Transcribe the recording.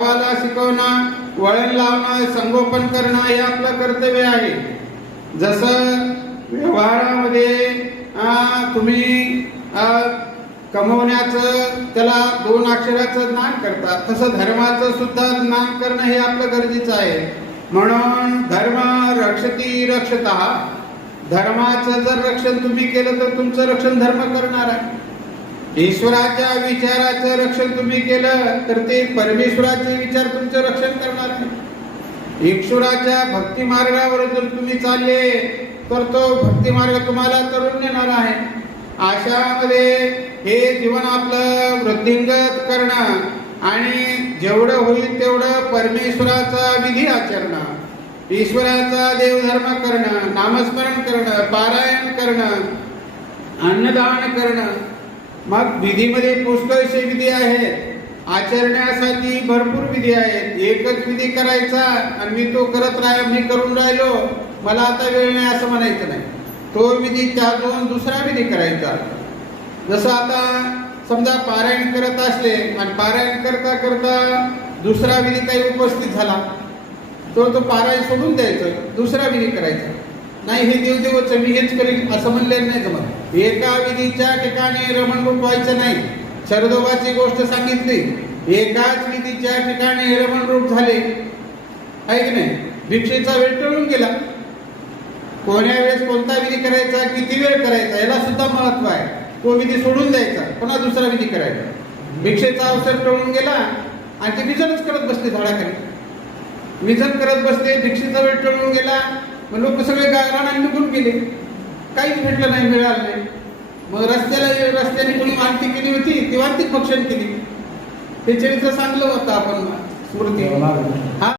गावाला शिकवणं वळण लावणं संगोपन करणं हे आपलं कर्तव्य आहे. जसं व्यवहारामध्ये तुम्ही कमवण्याचं त्याला दोन अक्षराचं ज्ञान करता तसं धर्माचं सुद्धा ज्ञान करणं हे आपलं गरजेचं आहे. म्हणून धर्म रक्षती रक्षता. धर्माचं जर रक्षण तुम्ही केलं तर तुमचं रक्षण धर्म करणार आहे. ईश्वराच्या विचाराचं रक्षण तुम्ही केलं तर ते परमेश्वराचे विचार तुमचं रक्षण करणार आहे. ईश्वराच्या भक्ती मार्गावर जर तुम्ही चालले तर तो भक्ती मार्ग तुम्हाला तरुण नेणार आहे. आशामध्ये हे जीवन आपलं वृद्धिंगत करणं आणि जेवढं होईल तेवढं परमेश्वराचा विधी आचरणं ईश्वराचा देवधर्म करणं नामस्मरण करणं पारायण करणं अन्नदान करणं मग विधीमध्ये पुष्कळशे विधी आहेत. आचरण्यासाठी भरपूर विधी आहेत. एकच विधी करायचा आणि मी तो करत राह मी करून राहिलो. मला आता वेळ नाही असं म्हणायचं नाही. तो विधी त्यातून दुसरा विधी करायचा. जसं आता समजा पारायण करत असले आणि पारायण करता करता दुसरा विधी काही उपस्थित झाला. तो तो पारायण सोडून द्यायचं. दुसरा विधी करायचा. नाही हे देवदेवच मी हेच करीन असं म्हणले नाही जमत एका विधीच्या ठिकाणी रमणरूप व्हायचं नाही. शरदोबाची गोष्ट सांगितली. एकाच विधीच्या ठिकाणी रमणरूप झाले. ऐक नाही? भिक्षेचा वेळ टळून गेला. कोण्या वेळेस कोणता विधी करायचा किती वेळ करायचा याला सुद्धा महत्त्व आहे. तो विधी सोडून द्यायचा पुन्हा दुसरा विधी करायचा. भिक्षेचा अवसर टळून गेला आणि ते विजनच करत बसते झाडाखाली. विजन करत बसते भिक्षेचा वेळ टळून गेला. मग लोक सगळे गायरान निघून गेले. काहीच भेटलं नाही मिळालं नाही. मग रस्त्याला रस्त्याने कोणी मानती केली होती ती वांतिक भक्षण केली. ते चरित्र सांगलं होतं आपण स्मृती. हा.